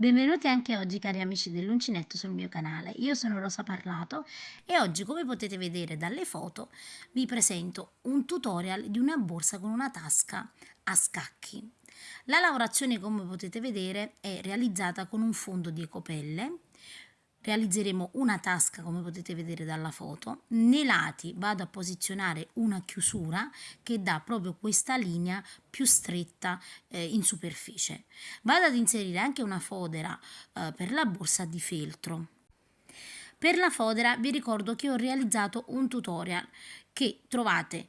Benvenuti anche oggi cari amici dell'Uncinetto sul mio canale, io sono Rosa Parlato e oggi, come potete vedere dalle foto, vi presento un tutorial di una borsa con una tasca a scacchi. La lavorazione, come potete vedere, è realizzata con un fondo di ecopelle. Realizzeremo una tasca, come potete vedere dalla foto. Nei lati vado a posizionare una chiusura che dà proprio questa linea più stretta in superficie. Vado ad inserire anche una fodera per la borsa di feltro. Per la fodera vi ricordo che ho realizzato un tutorial che trovate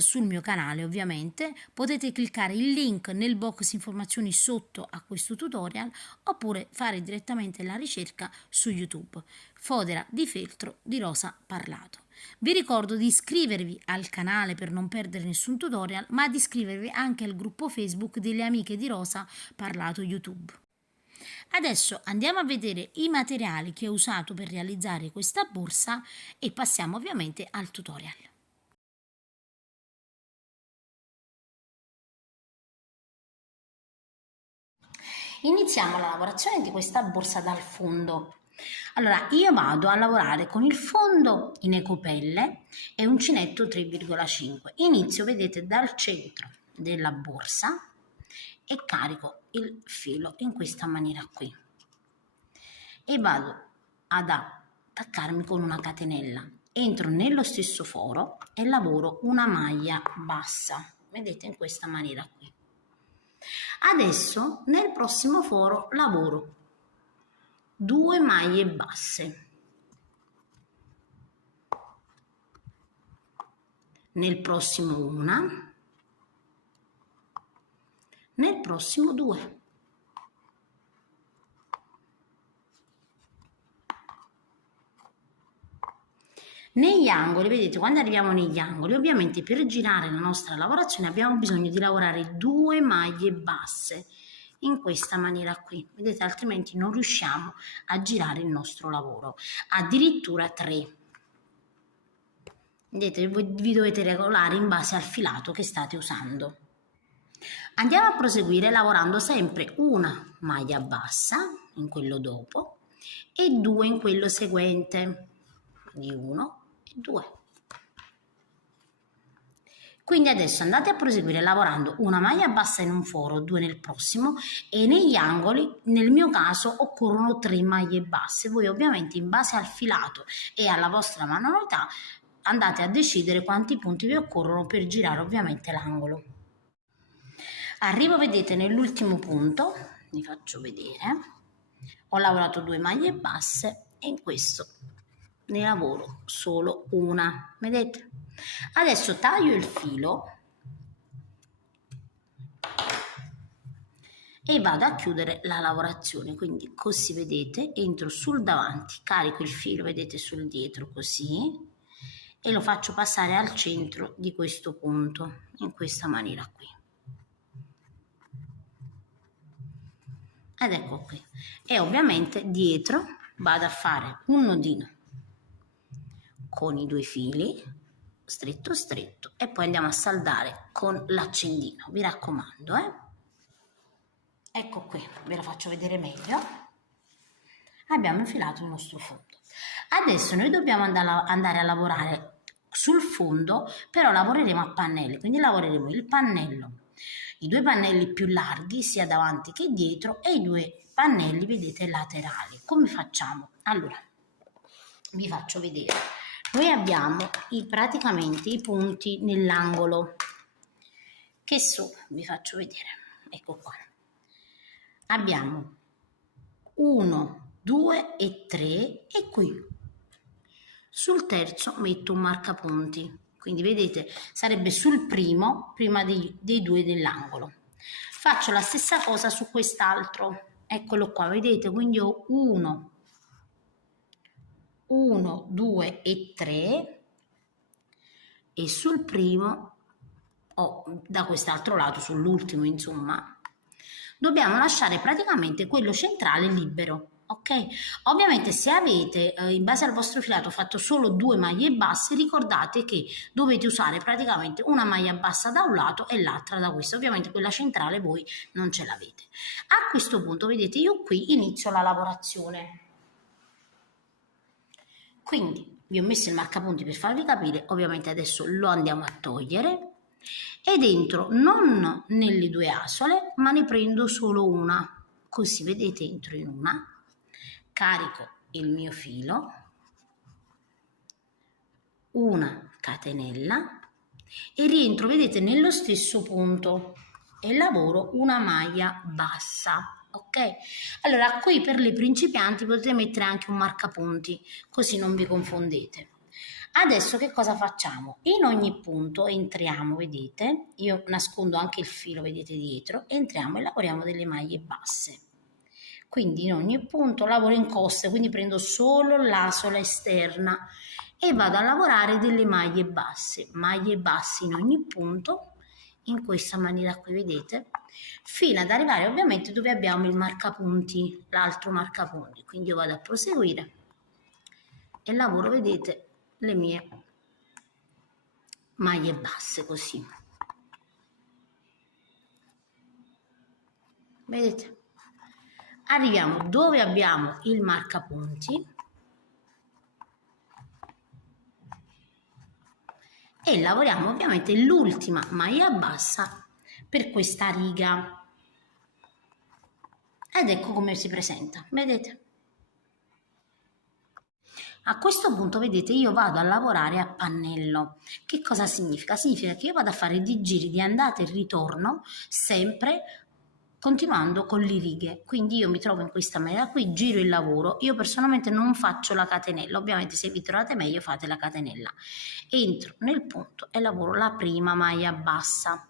sul mio canale. Ovviamente potete cliccare il link nel box informazioni sotto a questo tutorial oppure fare direttamente la ricerca su YouTube. Fodera di feltro di Rosa Parlato. Vi ricordo di iscrivervi al canale per non perdere nessun tutorial, ma di iscrivervi anche al gruppo Facebook delle amiche di Rosa Parlato YouTube. Adesso andiamo a vedere i materiali che ho usato per realizzare questa borsa e passiamo ovviamente al tutorial. Iniziamo la lavorazione di questa borsa dal fondo. Allora, io vado a lavorare con il fondo in ecopelle e uncinetto 3,5. Inizio, vedete, dal centro della borsa e carico il filo in questa maniera qui e vado ad attaccarmi con una catenella. Entro nello stesso foro e lavoro una maglia bassa, vedete, in questa maniera qui. Adesso nel prossimo foro lavoro 2 maglie basse, nel prossimo una, nel prossimo 2. Negli angoli, vedete, quando arriviamo negli angoli, ovviamente per girare la nostra lavorazione abbiamo bisogno di lavorare 2 maglie basse in questa maniera qui, vedete, altrimenti non riusciamo a girare il nostro lavoro, addirittura 3. Vedete, vi dovete regolare in base al filato che state usando. Andiamo a proseguire lavorando sempre una maglia bassa in quello dopo e 2 in quello seguente, di 1 e 2. Quindi adesso andate a proseguire lavorando una maglia bassa in un foro, 2 nel prossimo e negli angoli, nel mio caso, occorrono 3 maglie basse. Voi ovviamente in base al filato e alla vostra manualità andate a decidere quanti punti vi occorrono per girare ovviamente l'angolo. Arrivo, vedete, nell'ultimo punto, vi faccio vedere, ho lavorato 2 maglie basse e in questo ne lavoro solo una, vedete? Adesso taglio il filo e vado a chiudere la lavorazione, quindi così, vedete, entro sul davanti, carico il filo, vedete, sul dietro così e lo faccio passare al centro di questo punto in questa maniera qui. Ed ecco qui. E ovviamente dietro vado a fare un nodino con i 2 fili, stretto stretto, e poi andiamo a saldare con l'accendino, vi raccomando, Ecco qui, ve lo faccio vedere meglio. Abbiamo infilato il nostro fondo. Adesso noi dobbiamo andare a lavorare sul fondo, però lavoreremo a pannelli, quindi lavoreremo il pannello, i 2 pannelli più larghi sia davanti che dietro e i 2 pannelli, vedete, laterali. Come facciamo? Allora, vi faccio vedere. Noi abbiamo praticamente i punti nell'angolo che sono, vi faccio vedere, ecco qua. Abbiamo 1, 2 e 3 e qui sul terzo metto un marcapunti, quindi vedete sarebbe sul primo, prima dei 2 dell'angolo. Faccio la stessa cosa su quest'altro, eccolo qua, vedete, quindi ho 1, 2 e 3 e sul primo o da quest'altro lato, sull'ultimo insomma, dobbiamo lasciare praticamente quello centrale libero, ok? Ovviamente se avete in base al vostro filato fatto solo 2 maglie basse, ricordate che dovete usare praticamente una maglia bassa da un lato e l'altra da questo, ovviamente quella centrale voi non ce l'avete. A questo punto vedete io qui inizio la lavorazione, quindi vi ho messo il marcapunti per farvi capire, ovviamente adesso lo andiamo a togliere ed entro non nelle 2 asole ma ne prendo solo una, così vedete entro in una, carico il mio filo, una catenella e rientro, vedete, nello stesso punto e lavoro una maglia bassa. Ok, allora qui per le principianti potete mettere anche un marcapunti, così non vi confondete. Adesso che cosa facciamo? In ogni punto entriamo, vedete, io nascondo anche il filo, vedete dietro, entriamo e lavoriamo delle maglie basse. Quindi in ogni punto lavoro in coste, quindi prendo solo l'asola esterna e vado a lavorare delle maglie basse in ogni punto, in questa maniera qui, vedete, fino ad arrivare ovviamente dove abbiamo il marcapunti, l'altro marcapunti. Quindi io vado a proseguire e lavoro, vedete, le mie maglie basse così, vedete, arriviamo dove abbiamo il marcapunti e lavoriamo ovviamente l'ultima maglia bassa per questa riga ed ecco come si presenta, vedete. A questo punto vedete io vado a lavorare a pannello. Che cosa significa? Significa che io vado a fare dei giri di andata e ritorno sempre continuando con le righe, quindi io mi trovo in questa maniera qui, giro il lavoro, io personalmente non faccio la catenella, ovviamente se vi trovate meglio fate la catenella, entro nel punto e lavoro la prima maglia bassa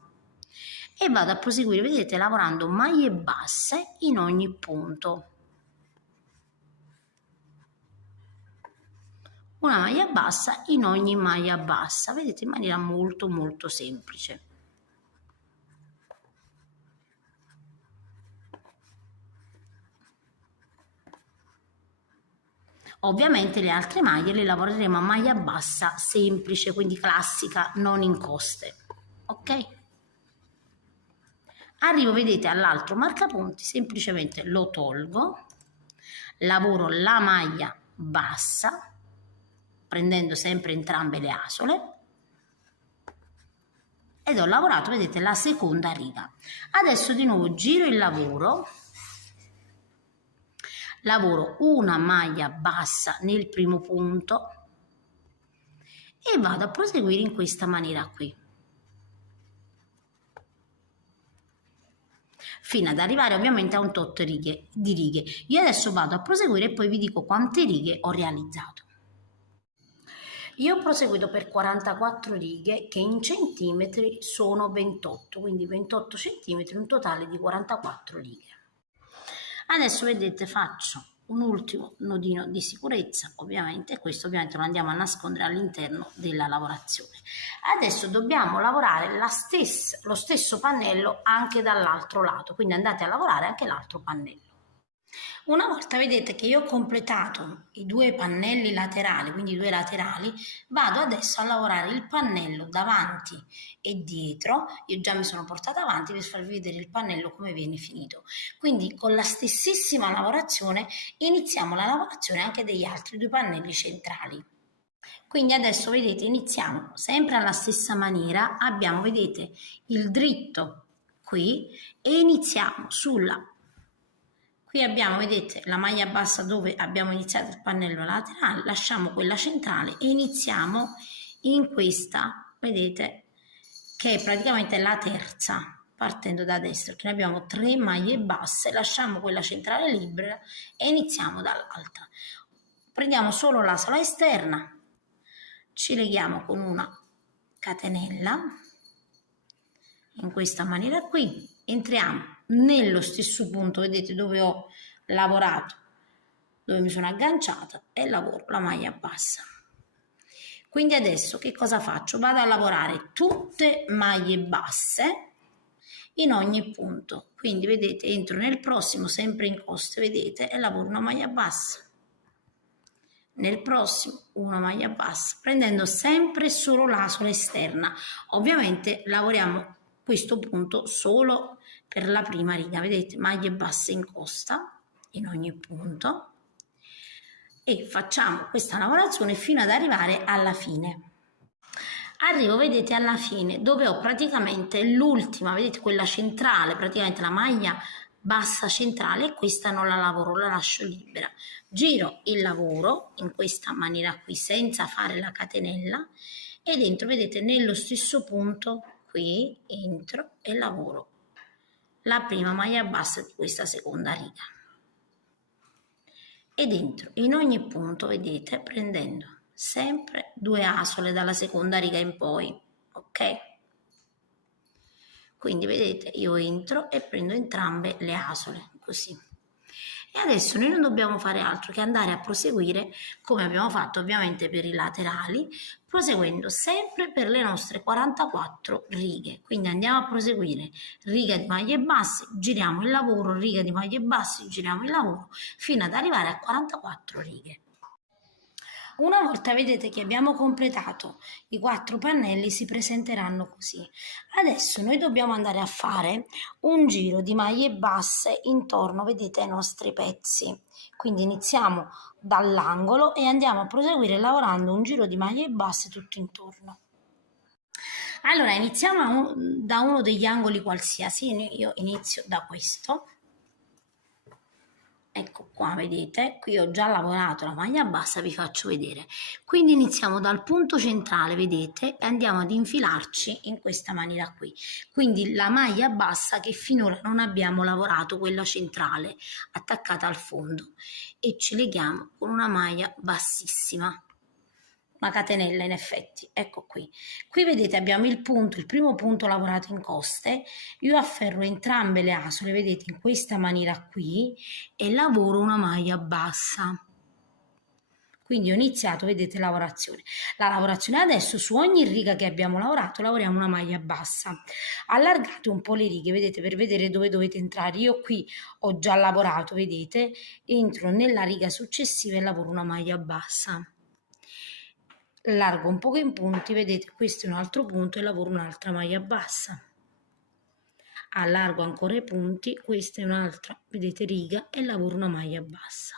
e vado a proseguire, vedete, lavorando maglie basse in ogni punto, una maglia bassa in ogni maglia bassa, vedete, in maniera molto molto semplice. Ovviamente le altre maglie le lavoreremo a maglia bassa semplice, quindi classica, non in coste, ok? Arrivo, vedete, all'altro marcapunti, semplicemente lo tolgo, lavoro la maglia bassa, prendendo sempre entrambe le asole, ed ho lavorato, vedete, la seconda riga. Adesso di nuovo giro il lavoro, lavoro una maglia bassa nel primo punto e vado a proseguire in questa maniera qui fino ad arrivare ovviamente a un tot di righe. Io adesso vado a proseguire e poi vi dico quante righe ho realizzato. Io ho proseguito per 44 righe che in centimetri sono 28, quindi 28 centimetri, un totale di 44 righe. Adesso vedete faccio un ultimo nodino di sicurezza, ovviamente, e questo ovviamente lo andiamo a nascondere all'interno della lavorazione. Adesso dobbiamo lavorare lo stesso pannello anche dall'altro lato, quindi andate a lavorare anche l'altro pannello. Una volta vedete che io ho completato i 2 pannelli laterali, quindi i 2 laterali, vado adesso a lavorare il pannello davanti e dietro. Io già mi sono portata avanti per farvi vedere il pannello come viene finito. Quindi con la stessissima lavorazione iniziamo la lavorazione anche degli altri 2 pannelli centrali. Quindi adesso vedete iniziamo sempre alla stessa maniera, abbiamo, vedete, il dritto qui e iniziamo sulla. Qui abbiamo, vedete, la maglia bassa dove abbiamo iniziato il pannello laterale, lasciamo quella centrale e iniziamo in questa, vedete, che è praticamente la terza, partendo da destra, perché noi abbiamo 3 maglie basse, lasciamo quella centrale libera e iniziamo dall'alta. Prendiamo solo l'asola esterna, ci leghiamo con una catenella, in questa maniera qui, entriamo nello stesso punto, vedete, dove ho lavorato, dove mi sono agganciata e lavoro la maglia bassa. Quindi adesso che cosa faccio? Vado a lavorare tutte maglie basse in ogni punto. Quindi vedete, entro nel prossimo sempre in coste, vedete, e lavoro una maglia bassa, nel prossimo una maglia bassa, prendendo sempre solo l'asola esterna. Ovviamente lavoriamo questo punto solo per la prima riga, vedete, maglie basse in costa in ogni punto, e facciamo questa lavorazione fino ad arrivare alla fine. Arrivo, vedete, alla fine, dove ho praticamente l'ultima, vedete, quella centrale, praticamente la maglia bassa centrale, e questa non la lavoro, la lascio libera. Giro il lavoro in questa maniera qui, senza fare la catenella, e dentro, vedete, nello stesso punto qui entro e lavoro la prima maglia bassa di questa seconda riga. E dentro in ogni punto, vedete, prendendo sempre 2 asole dalla seconda riga in poi, ok? Quindi vedete, io entro e prendo entrambe le asole, così. E adesso noi non dobbiamo fare altro che andare a proseguire, come abbiamo fatto ovviamente per i laterali, proseguendo sempre per le nostre 44 righe. Quindi andiamo a proseguire, riga di maglie basse, giriamo il lavoro, riga di maglie basse, giriamo il lavoro, fino ad arrivare a 44 righe. Una volta vedete che abbiamo completato i 4 pannelli, si presenteranno così. Adesso noi dobbiamo andare a fare un giro di maglie basse intorno, vedete, ai nostri pezzi. Quindi iniziamo dall'angolo e andiamo a proseguire lavorando un giro di maglie basse tutto intorno. Allora, iniziamo da uno degli angoli qualsiasi. Io inizio da questo. Ecco qua, vedete, qui ho già lavorato la maglia bassa, vi faccio vedere. Quindi iniziamo dal punto centrale, vedete, e andiamo ad infilarci in questa maniera qui. Quindi la maglia bassa che finora non abbiamo lavorato, quella centrale, attaccata al fondo, e ci leghiamo con una maglia bassissima. Una catenella in effetti, ecco qui. Qui vedete abbiamo il primo punto lavorato in coste, io afferro entrambe le asole, vedete, in questa maniera qui, e lavoro una maglia bassa. Quindi ho iniziato, vedete, lavorazione. La lavorazione adesso, su ogni riga che abbiamo lavorato, lavoriamo una maglia bassa. Allargate un po' le righe, vedete, per vedere dove dovete entrare. Io qui ho già lavorato, vedete, entro nella riga successiva e lavoro una maglia bassa. Largo un poco in punti, vedete, questo è un altro punto e lavoro un'altra maglia bassa. Allargo ancora i punti, questa è un'altra, vedete, riga, e lavoro una maglia bassa.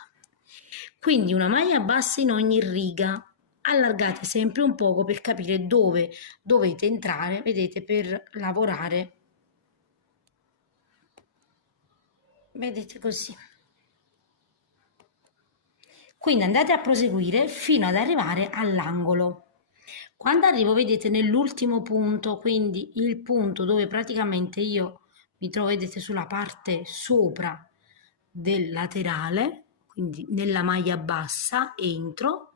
Quindi una maglia bassa in ogni riga. Allargate sempre un poco per capire dove dovete entrare, vedete, per lavorare. Vedete così. Quindi andate a proseguire fino ad arrivare all'angolo. Quando arrivo, vedete, nell'ultimo punto, quindi il punto dove praticamente io mi trovo, vedete, sulla parte sopra del laterale, quindi nella maglia bassa, entro,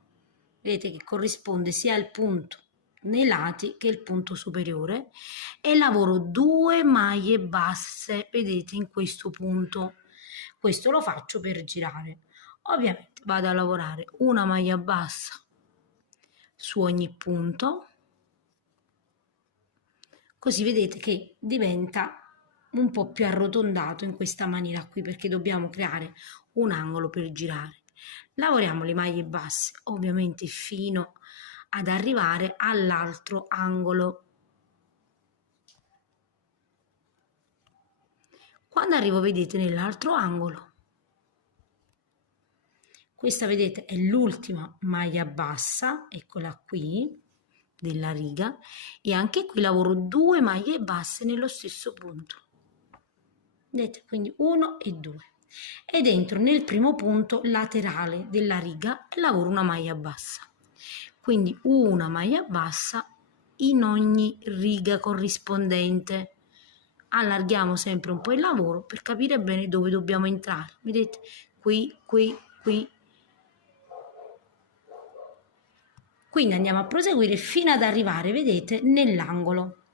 vedete che corrisponde sia il punto nei lati che il punto superiore, e lavoro 2 maglie basse, vedete, in questo punto. Questo lo faccio per girare. Ovviamente vado a lavorare una maglia bassa su ogni punto, così vedete che diventa un po' più arrotondato in questa maniera qui, perché dobbiamo creare un angolo per girare. Lavoriamo le maglie basse ovviamente fino ad arrivare all'altro angolo. Quando arrivo, vedete, nell'altro angolo, questa, vedete, è l'ultima maglia bassa, eccola qui, della riga, e anche qui lavoro 2 maglie basse nello stesso punto. Vedete, quindi 1 e 2. Ed entro nel primo punto laterale della riga e lavoro una maglia bassa. Quindi una maglia bassa in ogni riga corrispondente. Allarghiamo sempre un po' il lavoro per capire bene dove dobbiamo entrare. Vedete, qui, qui, qui. Quindi andiamo a proseguire fino ad arrivare, vedete, nell'angolo.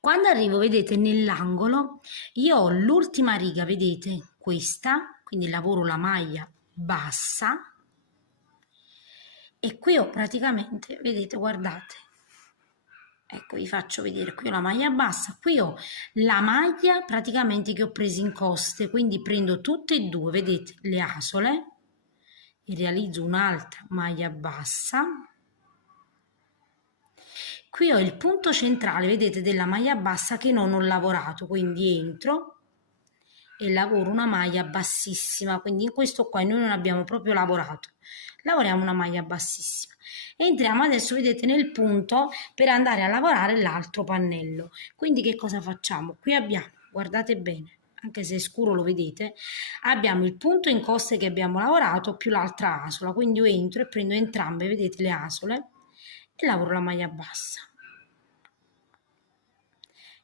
Quando arrivo, vedete, nell'angolo, io ho l'ultima riga, vedete, questa, quindi lavoro la maglia bassa, e qui ho praticamente, vedete, guardate, Ecco, vi faccio vedere, qui ho la maglia bassa, qui ho la maglia praticamente che ho preso in coste, quindi prendo tutte e due, vedete, le asole e realizzo un'altra maglia bassa. Qui ho il punto centrale, vedete, della maglia bassa che non ho lavorato, quindi entro e lavoro una maglia bassissima, quindi in questo qua noi non abbiamo proprio lavorato, lavoriamo una maglia bassissima. Entriamo adesso, vedete, nel punto per andare a lavorare l'altro pannello. Quindi che cosa facciamo? Qui abbiamo, guardate bene, anche se è scuro lo vedete, abbiamo il punto in coste che abbiamo lavorato più l'altra asola, quindi io entro e prendo entrambe, vedete, le asole e lavoro la maglia bassa.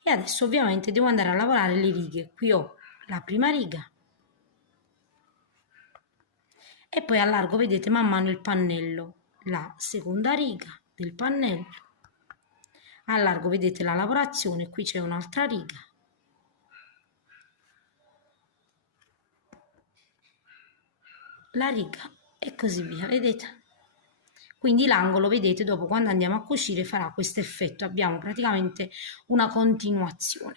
E adesso ovviamente devo andare a lavorare le righe. Qui ho la prima riga e poi allargo, vedete, man mano il pannello, la seconda riga del pannello, allargo, vedete, la lavorazione, qui c'è un'altra riga, la riga e così via, vedete? Quindi l'angolo, vedete, dopo quando andiamo a cucire farà questo effetto, abbiamo praticamente una continuazione.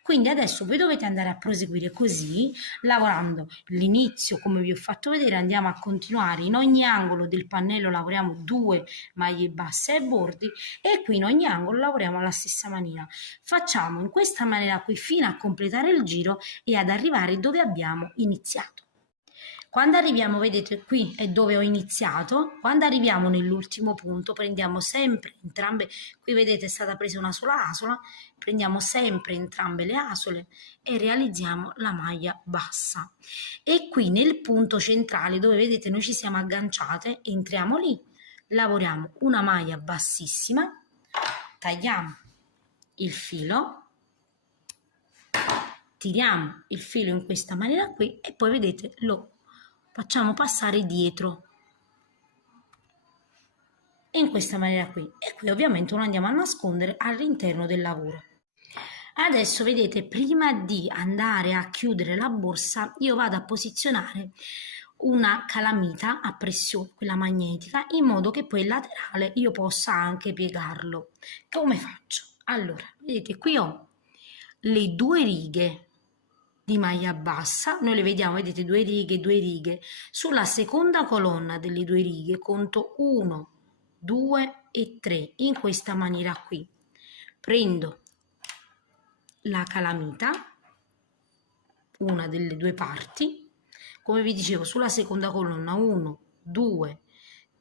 Quindi adesso voi dovete andare a proseguire così, lavorando l'inizio come vi ho fatto vedere, andiamo a continuare, in ogni angolo del pannello lavoriamo 2 maglie basse ai bordi e qui in ogni angolo lavoriamo alla stessa maniera. Facciamo in questa maniera qui fino a completare il giro e ad arrivare dove abbiamo iniziato. Quando arriviamo, vedete, qui è dove ho iniziato, quando arriviamo nell'ultimo punto prendiamo sempre entrambe, qui vedete è stata presa una sola asola, prendiamo sempre entrambe le asole e realizziamo la maglia bassa. E qui nel punto centrale dove vedete noi ci siamo agganciate, entriamo lì, lavoriamo una maglia bassissima, tagliamo il filo, tiriamo il filo in questa maniera qui e poi vedete lo facciamo passare dietro in questa maniera qui e qui ovviamente lo andiamo a nascondere all'interno del lavoro. Adesso vedete, prima di andare a chiudere la borsa io vado a posizionare una calamita a pressione, quella magnetica, in modo che poi il laterale io possa anche piegarlo. Come faccio? Allora, vedete, qui ho le 2 righe di maglia bassa, noi le vediamo, vedete, 2 righe, sulla seconda colonna delle 2 righe conto 1, 2 e 3, in questa maniera qui. Prendo la calamita, una delle 2 parti, come vi dicevo, sulla seconda colonna 1, 2,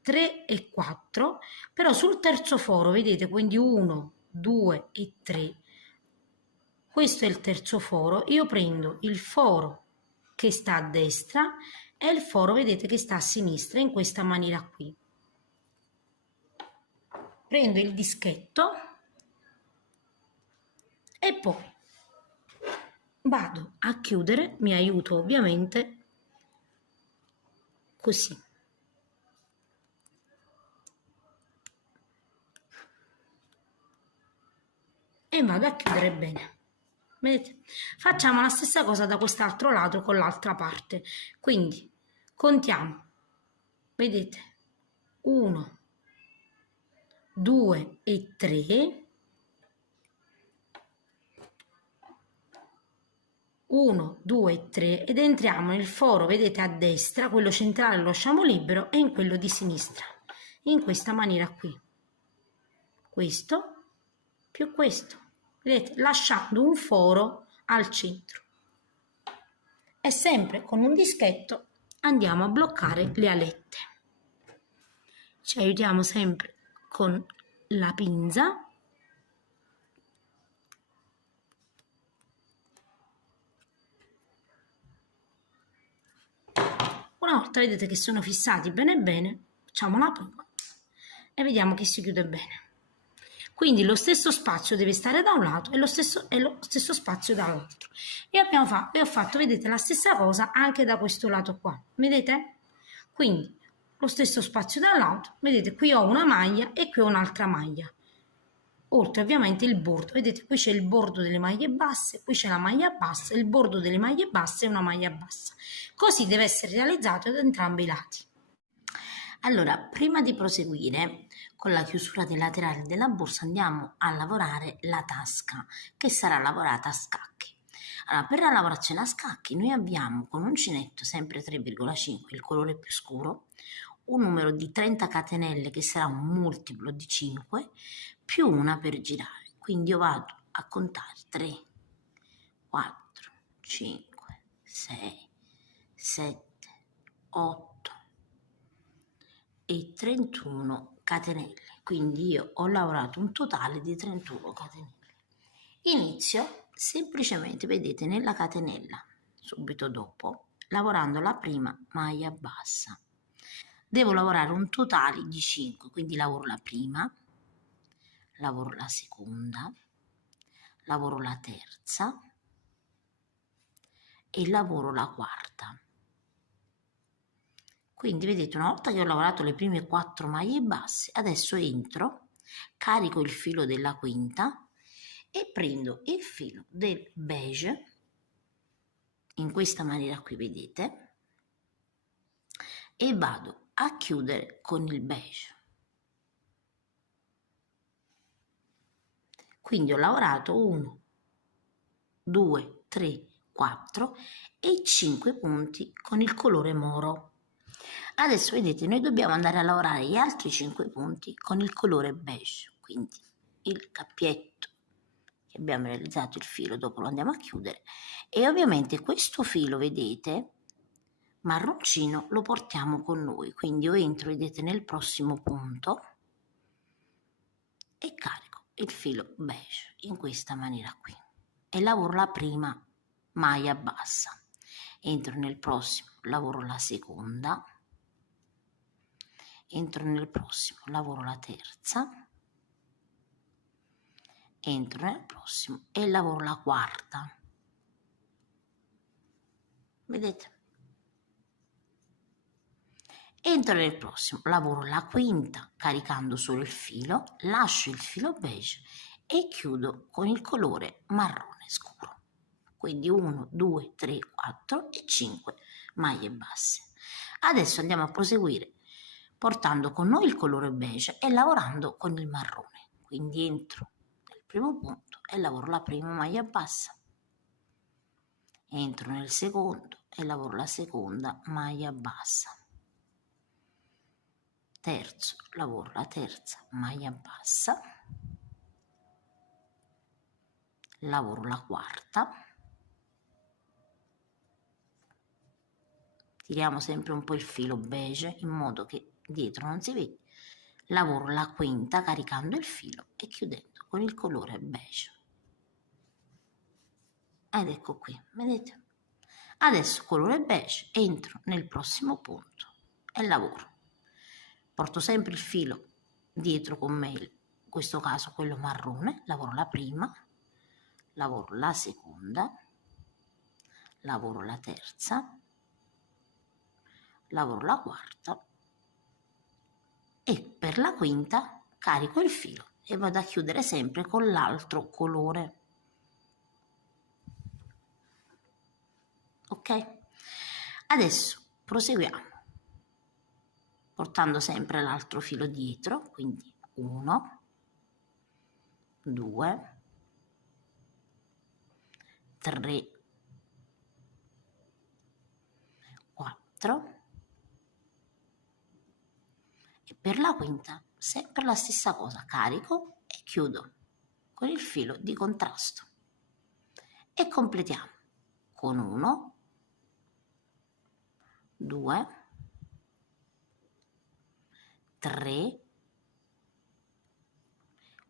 3 e 4, però sul terzo foro, vedete, quindi 1, 2 e 3, questo è il terzo foro, io prendo il foro che sta a destra e il foro, vedete, che sta a sinistra, in questa maniera qui. Prendo il dischetto e poi vado a chiudere, mi aiuto ovviamente così. E vado a chiudere bene. Vedete? Facciamo la stessa cosa da quest'altro lato con l'altra parte, quindi contiamo, vedete, 1, 2 e 3, 1, 2 e 3 ed entriamo nel foro, vedete, a destra, quello centrale lo lasciamo libero e in quello di sinistra, in questa maniera qui, questo più questo. Vedete, lasciando un foro al centro e sempre con un dischetto andiamo a bloccare le alette, ci aiutiamo sempre con la pinza una volta vedete che sono fissati bene bene, facciamo una prova e vediamo che si chiude bene. Quindi lo stesso spazio deve stare da un lato e lo stesso spazio dall'altro. E ho fatto, vedete, la stessa cosa anche da questo lato qua. Vedete? Quindi lo stesso spazio dall'altro. Vedete, qui ho una maglia e qui ho un'altra maglia. Oltre ovviamente il bordo. Vedete, qui c'è il bordo delle maglie basse, qui c'è la maglia bassa, il bordo delle maglie basse e una maglia bassa. Così deve essere realizzato da entrambi i lati. Allora, prima di proseguire con la chiusura dei laterali della borsa, andiamo a lavorare la tasca, che sarà lavorata a scacchi. Allora, per la lavorazione a scacchi noi abbiamo con uncinetto sempre 3,5, il colore più scuro, un numero di 30 catenelle che sarà un multiplo di 5, più una per girare. Quindi io vado a contare 3, 4, 5, 6, 7, 8 e 31 catenelle. Quindi io ho lavorato un totale di 31 catenelle. Inizio semplicemente, vedete, nella catenella subito dopo, lavorando la prima maglia bassa. Devo lavorare un totale di 5, quindi lavoro la prima, lavoro la seconda, lavoro la terza e lavoro la quarta. Quindi vedete, una volta che ho lavorato le prime 4 maglie basse, adesso entro, carico il filo della quinta e prendo il filo del beige, in questa maniera qui vedete, e vado a chiudere con il beige. Quindi ho lavorato 1, 2, 3, 4 e 5 punti con il colore moro. Adesso vedete, noi dobbiamo andare a lavorare gli altri 5 punti con il colore beige, quindi il cappietto che abbiamo realizzato, il filo, dopo lo andiamo a chiudere, e ovviamente questo filo, vedete, marroncino, lo portiamo con noi. Quindi io entro, vedete, nel prossimo punto e carico il filo beige in questa maniera qui e lavoro la prima maglia bassa. Entro nel prossimo, lavoro la seconda, entro nel prossimo, lavoro la terza, entro nel prossimo e lavoro la quarta. Vedete? Entro nel prossimo, lavoro la quinta caricando solo il filo, lascio il filo beige e chiudo con il colore marrone scuro. Quindi 1, 2, 3, 4 e 5 maglie basse. Adesso andiamo a proseguire portando con noi il colore beige e lavorando con il marrone. Quindi entro nel primo punto e lavoro la prima maglia bassa. Entro nel secondo e lavoro la seconda maglia bassa. Terzo, lavoro la terza maglia bassa, lavoro la quarta, tiriamo sempre un po' il filo beige in modo che dietro non si vede, lavoro la quinta caricando il filo e chiudendo con il colore beige. Ed ecco qui, vedete? Adesso colore beige, entro nel prossimo punto e lavoro. Porto sempre il filo dietro con me, in questo caso quello marrone, lavoro la prima, lavoro la seconda, lavoro la terza, lavoro la quarta e per la quinta carico il filo e vado a chiudere sempre con l'altro colore. Ok? Adesso proseguiamo portando sempre l'altro filo dietro, quindi 1, 2, 3, 4 e per la quinta sempre la stessa cosa, carico e chiudo con il filo di contrasto e completiamo con 1, 2, 3,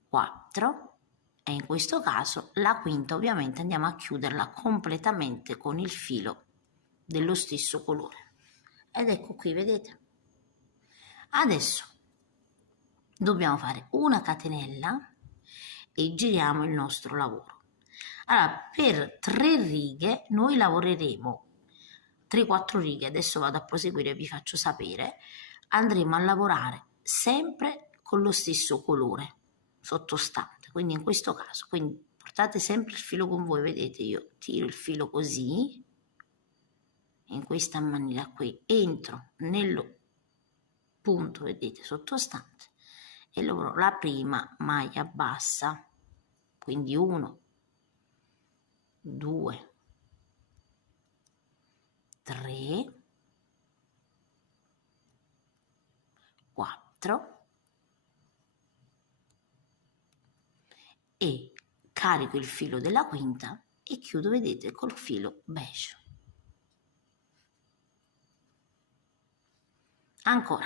4 e in questo caso la quinta ovviamente andiamo a chiuderla completamente con il filo dello stesso colore. Ed ecco qui, vedete? Adesso dobbiamo fare una catenella e giriamo il nostro lavoro. Allora, per 3 righe noi lavoreremo 3-4 righe, adesso vado a proseguire e vi faccio sapere, andremo a lavorare sempre con lo stesso colore sottostante, quindi in questo caso, quindi portate sempre il filo con voi, vedete, io tiro il filo così, in questa maniera qui, entro nello punto, vedete, sottostante, e lavoro la prima maglia bassa, quindi 1, 2, 3, 4 e carico il filo della quinta e chiudo, vedete, col filo beige. Ancora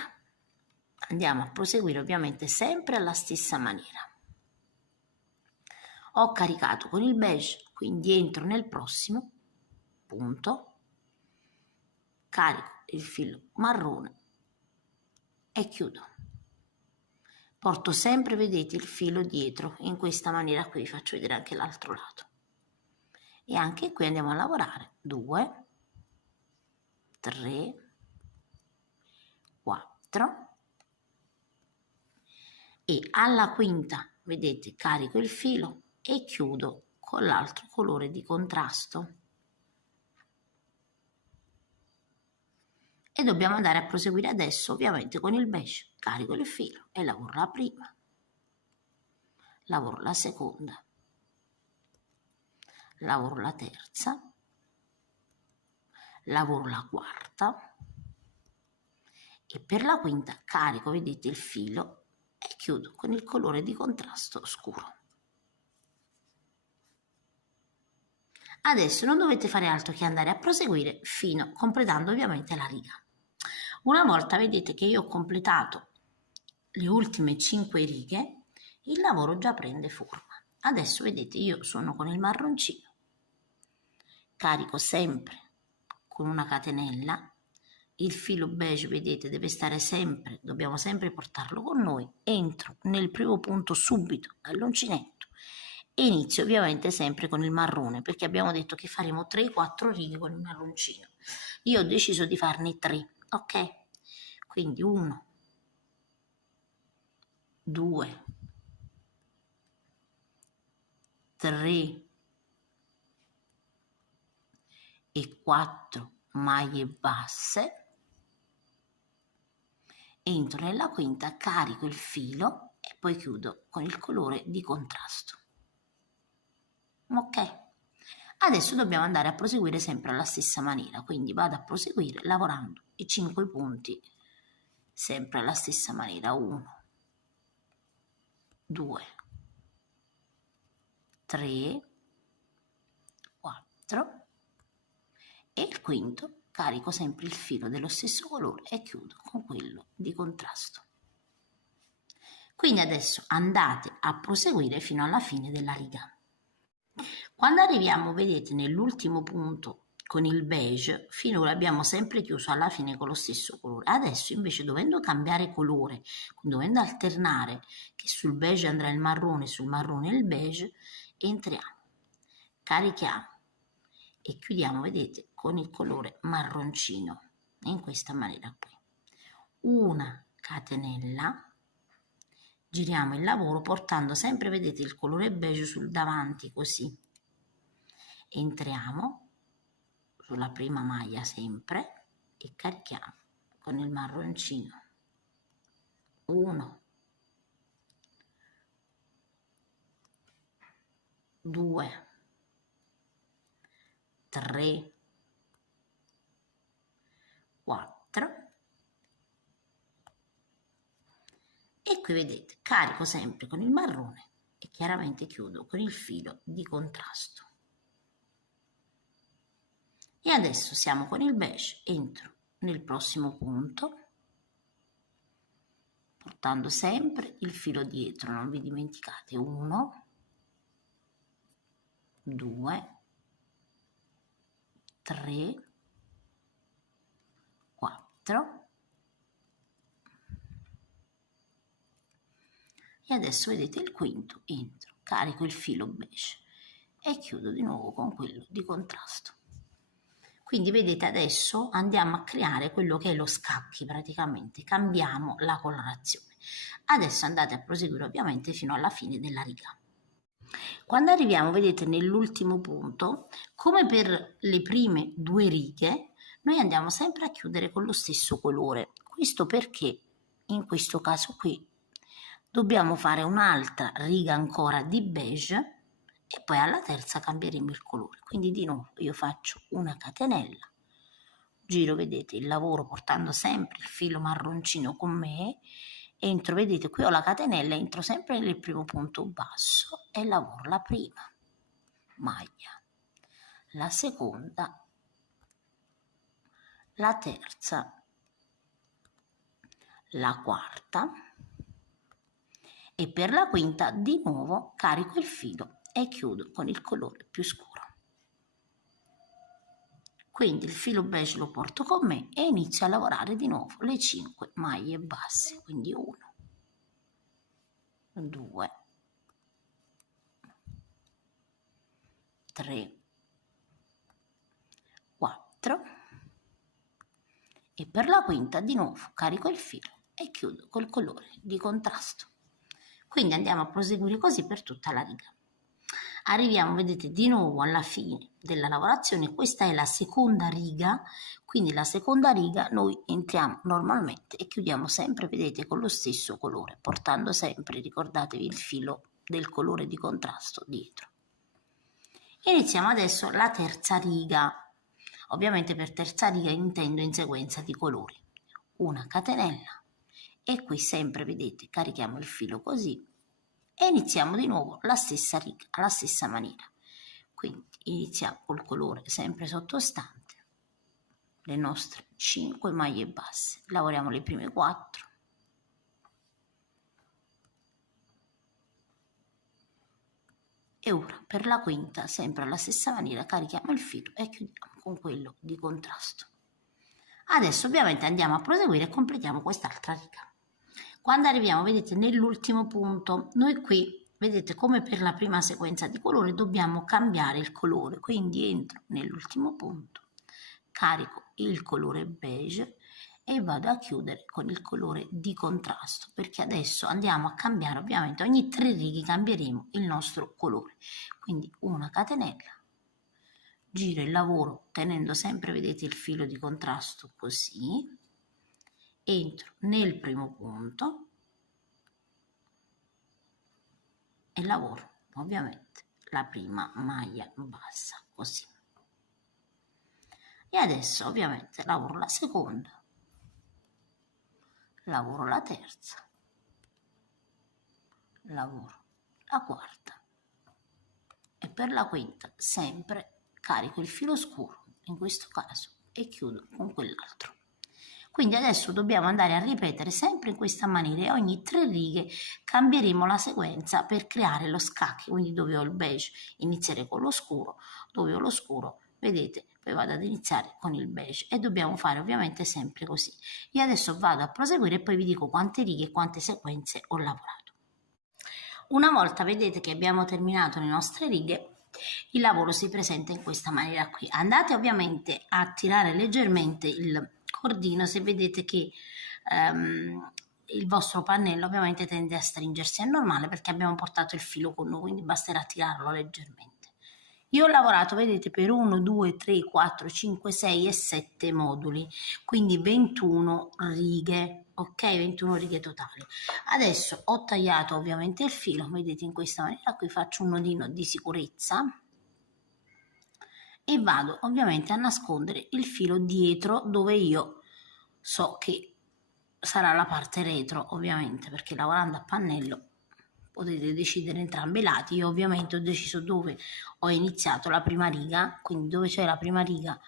andiamo a proseguire ovviamente sempre alla stessa maniera. Ho caricato con il beige, quindi entro nel prossimo punto, carico il filo marrone e chiudo. Porto sempre, vedete, il filo dietro in questa maniera qui, vi faccio vedere anche l'altro lato. E anche qui andiamo a lavorare 2, 3, 4 e alla quinta, vedete, carico il filo e chiudo con l'altro colore di contrasto. E dobbiamo andare a proseguire adesso ovviamente con il beige. Carico il filo e lavoro la prima, lavoro la seconda, lavoro la terza, lavoro la quarta e per la quinta carico, vedete, il filo e chiudo con il colore di contrasto scuro. Adesso non dovete fare altro che andare a proseguire fino completando ovviamente la riga. Una volta vedete che io ho completato le ultime 5 righe, il lavoro già prende forma. Adesso vedete, io sono con il marroncino, carico sempre con una catenella, il filo beige, vedete, deve stare sempre, dobbiamo sempre portarlo con noi, entro nel primo punto subito dall'uncinetto e inizio ovviamente sempre con il marrone, perché abbiamo detto che faremo 3-4 righe con il marroncino. Io ho deciso di farne 3, ok? Quindi 1, 2, 3 e 4 maglie basse, entro nella quinta, carico il filo e poi chiudo con il colore di contrasto. Ok? Adesso dobbiamo andare a proseguire sempre alla stessa maniera, quindi vado a proseguire lavorando i 5 punti sempre alla stessa maniera. 1, 2, 3, 4 e il quinto carico sempre il filo dello stesso colore e chiudo con quello di contrasto. Quindi adesso andate a proseguire fino alla fine della riga. Quando arriviamo, vedete, nell'ultimo punto con il beige, finora abbiamo sempre chiuso alla fine con lo stesso colore. Adesso invece, dovendo cambiare colore, dovendo alternare che sul beige andrà il marrone, sul marrone il beige, entriamo, carichiamo e chiudiamo, vedete, con il colore marroncino, in questa maniera qui. Una catenella, giriamo il lavoro portando sempre, vedete, il colore beige sul davanti, così. Entriamo sulla prima maglia sempre e carichiamo con il marroncino. 1, 2, 3, 4 e qui vedete, carico sempre con il marrone e chiaramente chiudo con il filo di contrasto. E adesso siamo con il beige, entro nel prossimo punto portando sempre il filo dietro, non vi dimenticate. 1, 2, 3, 4 e adesso vedete il quinto, entro, carico il filo beige e chiudo di nuovo con quello di contrasto. Quindi vedete, adesso andiamo a creare quello che è lo scacchi, praticamente cambiamo la colorazione. Adesso andate a proseguire ovviamente fino alla fine della riga. Quando arriviamo, vedete, nell'ultimo punto, come per le prime 2 righe, noi andiamo sempre a chiudere con lo stesso colore. Questo perché in questo caso qui dobbiamo fare un'altra riga ancora di beige e poi alla terza cambieremo il colore. Quindi di nuovo io faccio una catenella, giro, vedete, il lavoro portando sempre il filo marroncino con me, entro, vedete, qui ho la catenella, entro sempre nel primo punto basso e lavoro la prima maglia, la seconda, la terza, la quarta e per la quinta di nuovo carico il filo e chiudo con il colore più scuro. Quindi il filo beige lo porto con me e inizio a lavorare di nuovo le 5 maglie basse, quindi 1, 2, 3, 4 e per la quinta di nuovo carico il filo e chiudo col colore di contrasto. Quindi andiamo a proseguire così per tutta la riga. Arriviamo, vedete, di nuovo alla fine della lavorazione. Questa è la seconda riga, quindi la seconda riga noi entriamo normalmente e chiudiamo sempre, vedete, con lo stesso colore, portando sempre, ricordatevi, il filo del colore di contrasto dietro. Iniziamo adesso la terza riga. Ovviamente per terza riga intendo in sequenza di colori. Una catenella e qui sempre, vedete, carichiamo il filo così e iniziamo di nuovo la stessa riga, alla stessa maniera. Quindi iniziamo col colore sempre sottostante, le nostre 5 maglie basse, lavoriamo le prime 4, e ora per la quinta sempre alla stessa maniera carichiamo il filo e chiudiamo con quello di contrasto. Adesso ovviamente andiamo a proseguire e completiamo quest'altra riga. Quando arriviamo, vedete, nell'ultimo punto, noi qui, vedete, come per la prima sequenza di colori dobbiamo cambiare il colore, quindi entro nell'ultimo punto, carico il colore beige e vado a chiudere con il colore di contrasto, perché adesso andiamo a cambiare, ovviamente ogni 3 righe cambieremo il nostro colore. Quindi una catenella, giro il lavoro tenendo sempre, vedete, il filo di contrasto così, entro nel primo punto e lavoro ovviamente la prima maglia bassa così, e adesso ovviamente lavoro la seconda, lavoro la terza, lavoro la quarta e per la quinta sempre carico il filo scuro in questo caso e chiudo con quell'altro. Quindi adesso dobbiamo andare a ripetere sempre in questa maniera e ogni 3 righe cambieremo la sequenza per creare lo scacchi. Quindi dove ho il beige inizierei con lo scuro, dove ho lo scuro, vedete, poi vado ad iniziare con il beige e dobbiamo fare ovviamente sempre così. Io adesso vado a proseguire e poi vi dico quante righe e quante sequenze ho lavorato. Una volta vedete che abbiamo terminato le nostre righe, il lavoro si presenta in questa maniera qui. Andate ovviamente a tirare leggermente il cordino se vedete che il vostro pannello ovviamente tende a stringersi, è normale perché abbiamo portato il filo con noi, quindi basterà tirarlo leggermente. Io ho lavorato, vedete, per 1, 2, 3, 4, 5, 6 e 7 moduli, quindi 21 righe, ok? 21 righe totali. Adesso ho tagliato ovviamente il filo, vedete, in questa maniera qui faccio un nodino di sicurezza e vado ovviamente a nascondere il filo dietro dove io so che sarà la parte retro, ovviamente, perché lavorando a pannello potete decidere entrambi i lati. Io ovviamente ho deciso dove ho iniziato la prima riga, quindi dove c'è la prima riga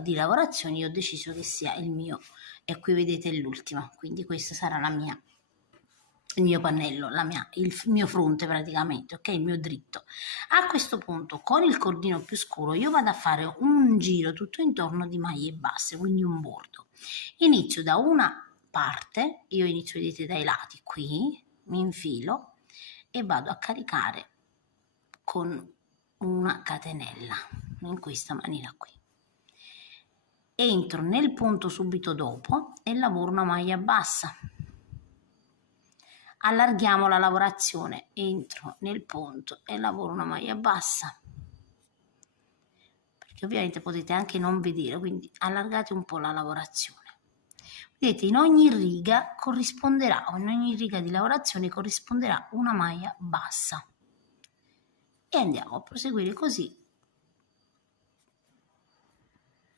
di lavorazione io ho deciso che sia il mio, e qui vedete l'ultima, quindi questa sarà la mia, il mio pannello, il mio fronte praticamente, ok, il mio dritto. A questo punto con il cordino più scuro io vado a fare un giro tutto intorno di maglie basse, quindi un bordo. Inizio da una parte, io inizio, vedete, dai lati qui, mi infilo e vado a caricare con una catenella in questa maniera qui. Entro nel punto subito dopo e lavoro una maglia bassa. Allarghiamo la lavorazione, entro nel punto e lavoro una maglia bassa, perché ovviamente potete anche non vedere, quindi allargate un po' la lavorazione. Vedete, in ogni riga corrisponderà, o in ogni riga di lavorazione corrisponderà una maglia bassa. E andiamo a proseguire così,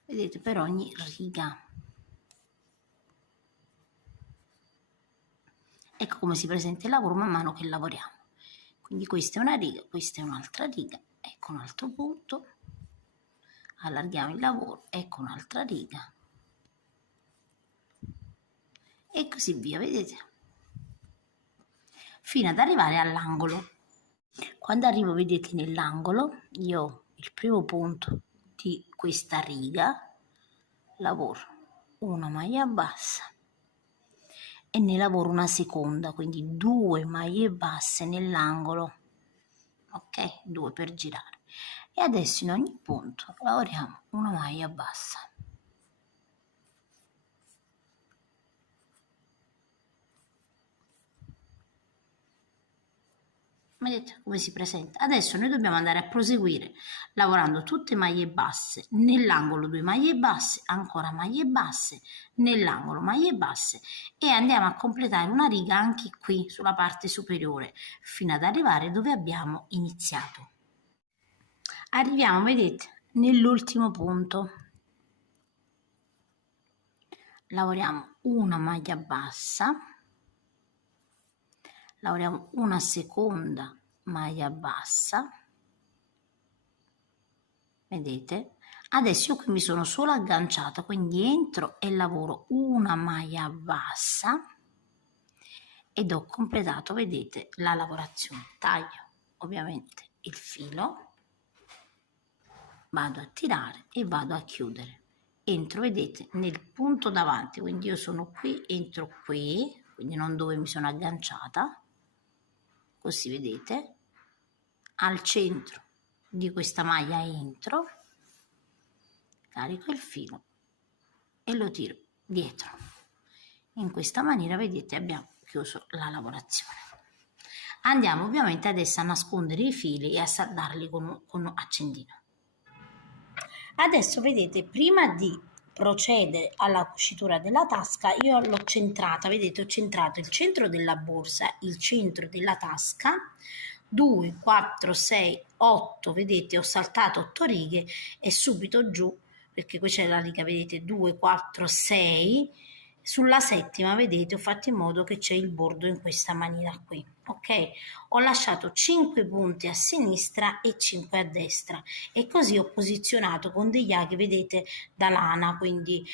vedete, per ogni riga. Ecco come si presenta il lavoro man mano che lavoriamo. Quindi questa è una riga, questa è un'altra riga, ecco un altro punto, allarghiamo il lavoro, ecco un'altra riga e così via, vedete? Fino ad arrivare all'angolo. Quando arrivo, vedete, nell'angolo, io ho il primo punto di questa riga, lavoro una maglia bassa e ne lavoro una seconda, quindi 2 maglie basse nell'angolo, ok? 2 per girare. E adesso in ogni punto lavoriamo una maglia bassa. Vedete come si presenta? Adesso noi dobbiamo andare a proseguire lavorando tutte maglie basse, nell'angolo 2 maglie basse, ancora maglie basse, nell'angolo maglie basse e andiamo a completare una riga anche qui sulla parte superiore fino ad arrivare dove abbiamo iniziato. Arriviamo, vedete, nell'ultimo punto. Lavoriamo una maglia bassa, lavoriamo una seconda maglia bassa, vedete? Adesso io qui mi sono solo agganciata, quindi entro e lavoro una maglia bassa ed ho completato, vedete, la lavorazione. Taglio ovviamente il filo, vado a tirare e vado a chiudere. Entro, vedete, nel punto davanti, quindi io sono qui, entro qui, quindi non dove mi sono agganciata, così vedete, al centro di questa maglia entro, carico il filo e lo tiro dietro. In questa maniera, vedete, abbiamo chiuso la lavorazione. Andiamo ovviamente adesso a nascondere i fili e a saldarli con un accendino. Adesso vedete, prima di procedere alla cucitura della tasca, io l'ho centrata, vedete, ho centrato il centro della borsa, il centro della tasca, 2, 4, 6, 8, vedete, ho saltato 8 righe e subito giù, perché qui c'è la riga, vedete, 2, 4, 6, sulla settima, vedete, ho fatto in modo che c'è il bordo in questa maniera qui, ok? Ho lasciato 5 punti a sinistra e 5 a destra e così ho posizionato con degli aghi, vedete, da lana, quindi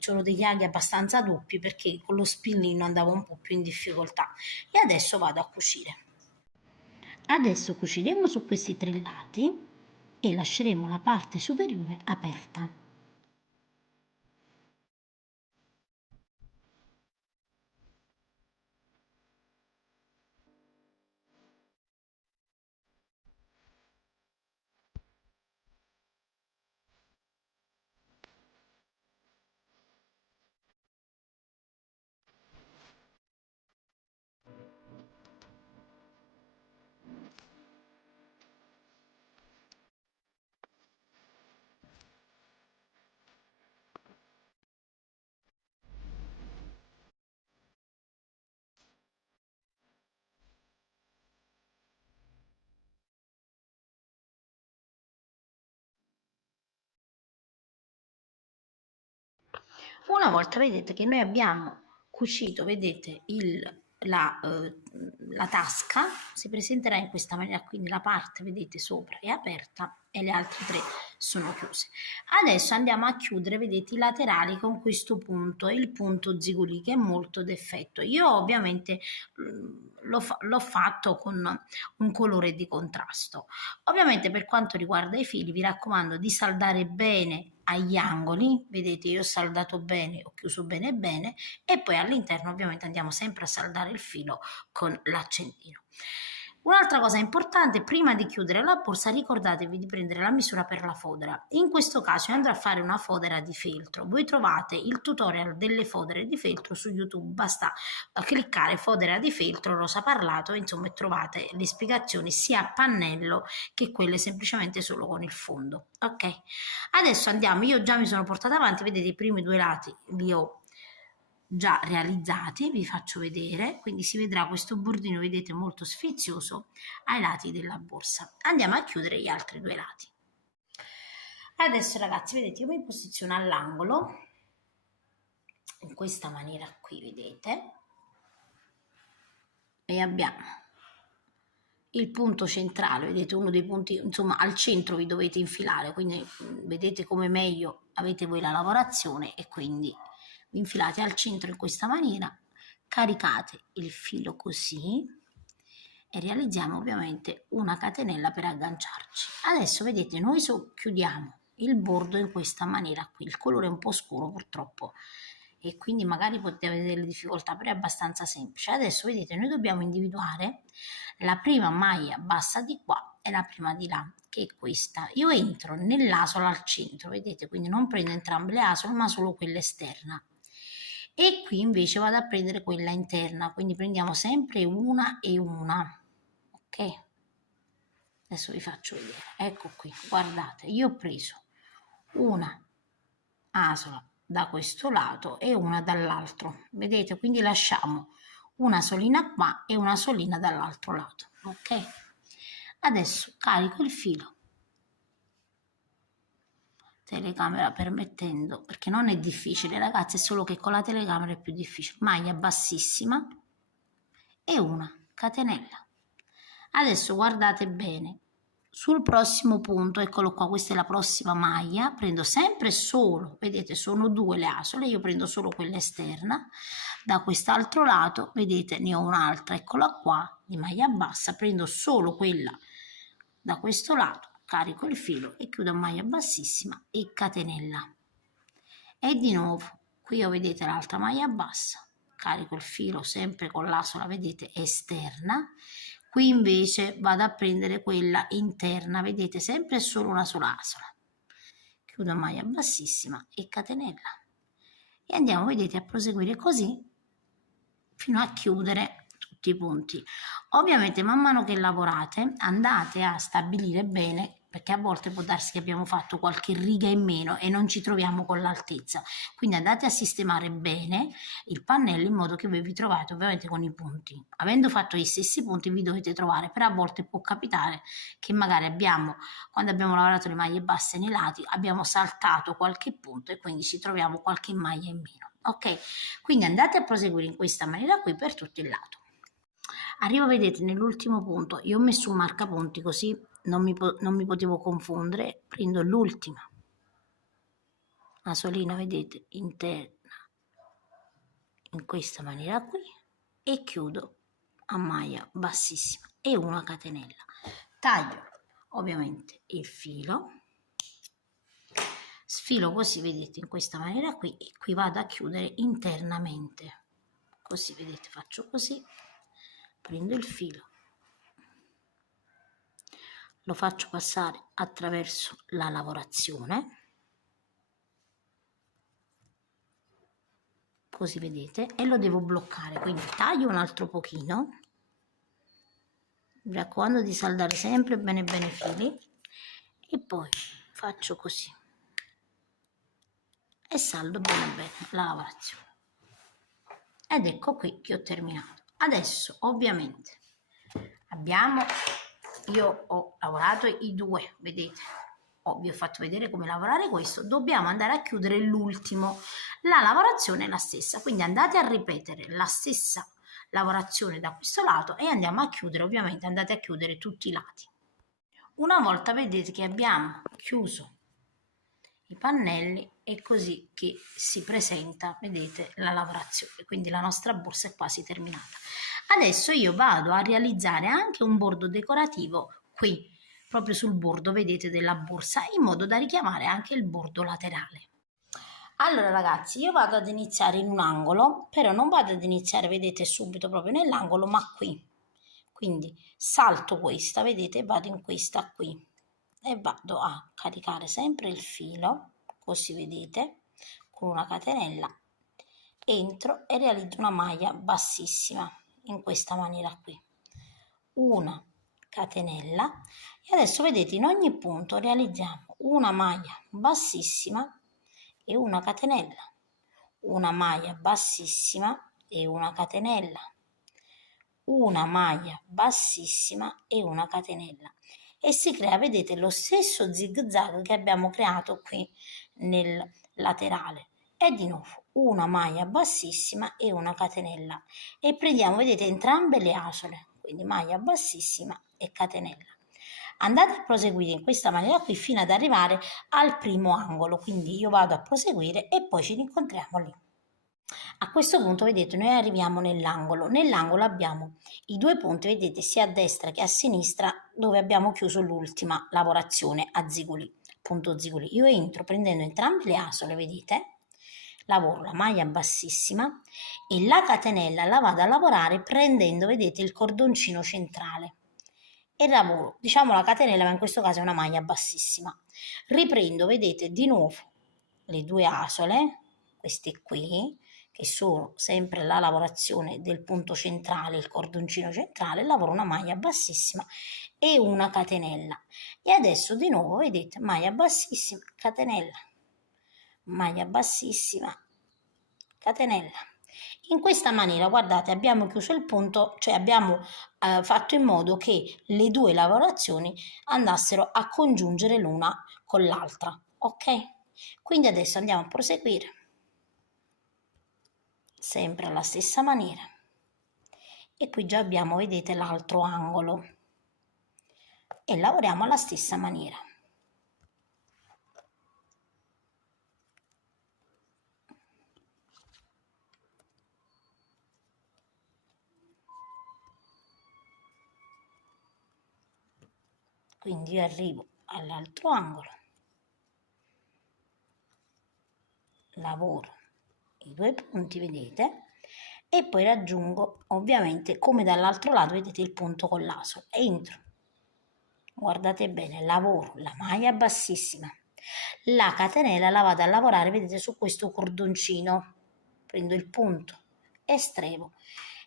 sono degli aghi abbastanza doppi perché con lo spillino andavo un po' più in difficoltà. E adesso vado a cucire. Adesso cuciremo su questi 3 lati e lasceremo la parte superiore aperta. Una volta vedete che noi abbiamo cucito, vedete, la tasca si presenterà in questa maniera, quindi la parte, vedete, sopra è aperta e le altre 3 sono chiuse. Adesso andiamo a chiudere, vedete, i laterali con questo punto, il punto ziguli che è molto d'effetto. Io ovviamente l'ho fatto con un colore di contrasto. Ovviamente per quanto riguarda i fili vi raccomando di saldare bene agli angoli, vedete io ho saldato bene, ho chiuso bene bene e poi all'interno ovviamente andiamo sempre a saldare il filo con l'accendino. Un'altra cosa importante, prima di chiudere la borsa ricordatevi di prendere la misura per la fodera. In questo caso io andrò a fare una fodera di feltro. Voi trovate il tutorial delle fodere di feltro su YouTube, basta cliccare fodera di feltro rosa parlato, insomma, e trovate le spiegazioni sia a pannello che quelle semplicemente solo con il fondo. Ok, adesso andiamo, io già mi sono portata avanti, vedete i primi due lati li ho già realizzati, vi faccio vedere, quindi si vedrà questo bordino, vedete, molto sfizioso ai lati della borsa. Andiamo a chiudere gli altri due lati. Adesso ragazzi, vedete, io mi posiziono all'angolo in questa maniera qui, vedete, e abbiamo il punto centrale, vedete, uno dei punti, insomma, al centro vi dovete infilare, quindi vedete come meglio avete voi la lavorazione, e quindi vi infilate al centro in questa maniera, caricate il filo così e realizziamo ovviamente una catenella per agganciarci. Adesso vedete, noi chiudiamo il bordo in questa maniera qui, il colore è un po' scuro purtroppo e quindi magari potete avere delle difficoltà, però è abbastanza semplice. Adesso vedete, noi dobbiamo individuare la prima maglia bassa di qua e la prima di là, che è questa. Io entro nell'asola al centro, vedete, quindi non prendo entrambe le asole ma solo quella esterna, e qui invece vado a prendere quella interna, quindi prendiamo sempre una e una. Ok, adesso vi faccio vedere, ecco qui, guardate, io ho preso una asola da questo lato e una dall'altro, vedete, quindi lasciamo una solina qua e una solina dall'altro lato. Ok, adesso carico il filo, telecamera permettendo, perché non è difficile ragazzi, è solo che con la telecamera è più difficile. Maglia bassissima e una catenella. Adesso guardate bene, sul prossimo punto, eccolo qua, questa è la prossima maglia, prendo sempre solo, vedete, sono due le asole, io prendo solo quella esterna, da quest'altro lato, vedete, ne ho un'altra, eccola qua, di maglia bassa, prendo solo quella da questo lato, carico il filo e chiudo a maglia bassissima e catenella. E di nuovo, qui vedete l'altra maglia bassa, carico il filo sempre con l'asola, vedete, esterna. Qui invece vado a prendere quella interna, vedete, sempre solo una sola asola. Chiudo a maglia bassissima e catenella. E andiamo, vedete, a proseguire così fino a chiudere tutti i punti. Ovviamente man mano che lavorate andate a stabilire bene, perché a volte può darsi che abbiamo fatto qualche riga in meno e non ci troviamo con l'altezza, quindi andate a sistemare bene il pannello in modo che voi vi trovate ovviamente con i punti. Avendo fatto gli stessi punti vi dovete trovare, però a volte può capitare che magari quando abbiamo lavorato le maglie basse nei lati abbiamo saltato qualche punto e quindi ci troviamo qualche maglia in meno. Ok, quindi andate a proseguire in questa maniera qui per tutto il lato. Arrivo, vedete, nell'ultimo punto, io ho messo un marcapunti così non mi potevo confondere, prendo l'ultima asolina, vedete, interna in questa maniera qui e chiudo a maglia bassissima e una catenella. Taglio ovviamente il filo, sfilo così, vedete, in questa maniera qui, e qui vado a chiudere internamente, così, vedete, faccio così, prendo il filo, lo faccio passare attraverso la lavorazione, così, vedete, e lo devo bloccare, quindi taglio un altro pochino, mi raccomando di saldare sempre bene bene i fili, e poi faccio così e saldo bene bene la lavorazione, ed ecco qui che ho terminato. Adesso ovviamente io ho lavorato i due, vedete, vi ho fatto vedere come lavorare questo, dobbiamo andare a chiudere l'ultimo. La lavorazione è la stessa, quindi andate a ripetere la stessa lavorazione da questo lato e andiamo a chiudere, ovviamente andate a chiudere tutti i lati. Una volta vedete che abbiamo chiuso i pannelli, è così che si presenta, vedete, la lavorazione, quindi la nostra borsa è quasi terminata. Adesso io vado a realizzare anche un bordo decorativo qui, proprio sul bordo, vedete, della borsa, in modo da richiamare anche il bordo laterale. Allora ragazzi, io vado ad iniziare in un angolo, però non vado ad iniziare, vedete, subito proprio nell'angolo, ma qui quindi salto questa, vedete, vado in questa qui e vado a caricare sempre il filo, così vedete, con una catenella, entro e realizzo una maglia bassissima in questa maniera qui, una catenella, e adesso vedete in ogni punto realizziamo una maglia bassissima e una catenella, una maglia bassissima e una catenella, una maglia bassissima e una catenella, e si crea, vedete, lo stesso zig zag che abbiamo creato qui nel laterale, e di nuovo una maglia bassissima e una catenella, e prendiamo, vedete, entrambe le asole, quindi maglia bassissima e catenella. Andate a proseguire in questa maniera qui fino ad arrivare al primo angolo, quindi io vado a proseguire e poi ci rincontriamo lì. A questo punto, vedete, noi arriviamo nell'angolo. Nell'angolo abbiamo i due punti, vedete, sia a destra che a sinistra, dove abbiamo chiuso l'ultima lavorazione a zigoli, punto zigoli. Io entro prendendo entrambe le asole, vedete, lavoro la maglia bassissima e la catenella la vado a lavorare prendendo, vedete, il cordoncino centrale, e lavoro, diciamo, la catenella, ma in questo caso è una maglia bassissima. Riprendo, vedete, di nuovo le due asole, queste qui, che sono sempre la lavorazione del punto centrale, il cordoncino centrale, lavoro una maglia bassissima e una catenella. E adesso di nuovo, vedete, maglia bassissima, catenella, maglia bassissima, catenella. In questa maniera, guardate, abbiamo chiuso il punto, cioè abbiamo fatto in modo che le due lavorazioni andassero a congiungere l'una con l'altra, ok? Quindi adesso andiamo a proseguire sempre alla stessa maniera, e qui già abbiamo, vedete, l'altro angolo, e lavoriamo alla stessa maniera. Quindi io arrivo all'altro angolo, lavoro i due punti, vedete, e poi raggiungo, ovviamente, come dall'altro lato, vedete, il punto con l'aso, entro, guardate bene, lavoro la maglia bassissima, la catenella la vado a lavorare, vedete, su questo cordoncino, prendo il punto estremo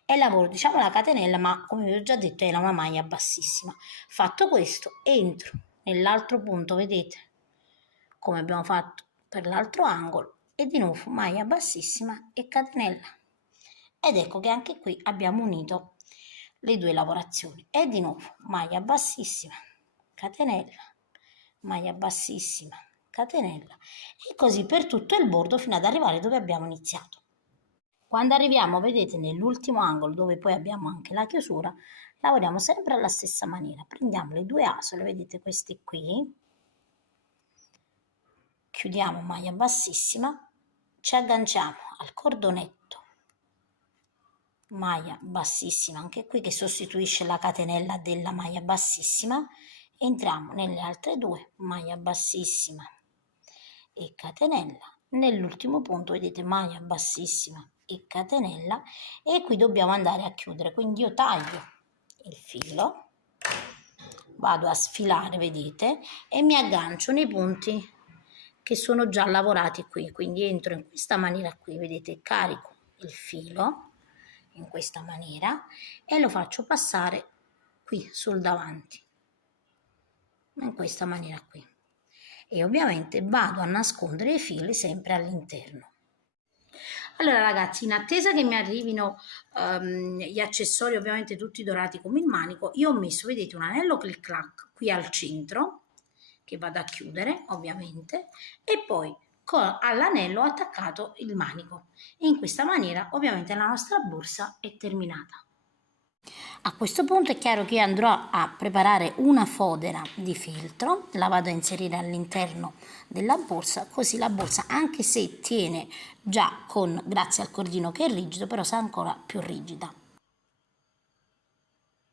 e lavoro, diciamo, la catenella, ma come vi ho già detto è una maglia bassissima. Fatto questo, entro nell'altro punto, vedete, come abbiamo fatto per l'altro angolo, e di nuovo maglia bassissima e catenella, ed ecco che anche qui abbiamo unito le due lavorazioni, e di nuovo maglia bassissima, catenella, maglia bassissima, catenella, e così per tutto il bordo fino ad arrivare dove abbiamo iniziato. Quando arriviamo, vedete, nell'ultimo angolo, dove poi abbiamo anche la chiusura, lavoriamo sempre alla stessa maniera. Prendiamo le due asole, vedete, queste qui, chiudiamo maglia bassissima, ci agganciamo al cordonetto, maglia bassissima, anche qui che sostituisce la catenella della maglia bassissima, entriamo nelle altre due, maglia bassissima e catenella, nell'ultimo punto, vedete, maglia bassissima e catenella, e qui dobbiamo andare a chiudere, quindi io taglio il filo, vado a sfilare, vedete, e mi aggancio nei punti che sono già lavorati qui, quindi entro in questa maniera qui, vedete, carico il filo in questa maniera e lo faccio passare qui sul davanti, in questa maniera qui, e ovviamente vado a nascondere i fili sempre all'interno. Allora ragazzi, in attesa che mi arrivino gli accessori, ovviamente tutti dorati come il manico, io ho messo, vedete, un anello clic clac qui al centro, che vado a chiudere ovviamente, e poi all'anello ho attaccato il manico, e in questa maniera ovviamente la nostra borsa è terminata. A questo punto è chiaro che io andrò a preparare una fodera di feltro, la vado a inserire all'interno della borsa, così la borsa, anche se tiene già grazie al cordino che è rigido, però sarà ancora più rigida.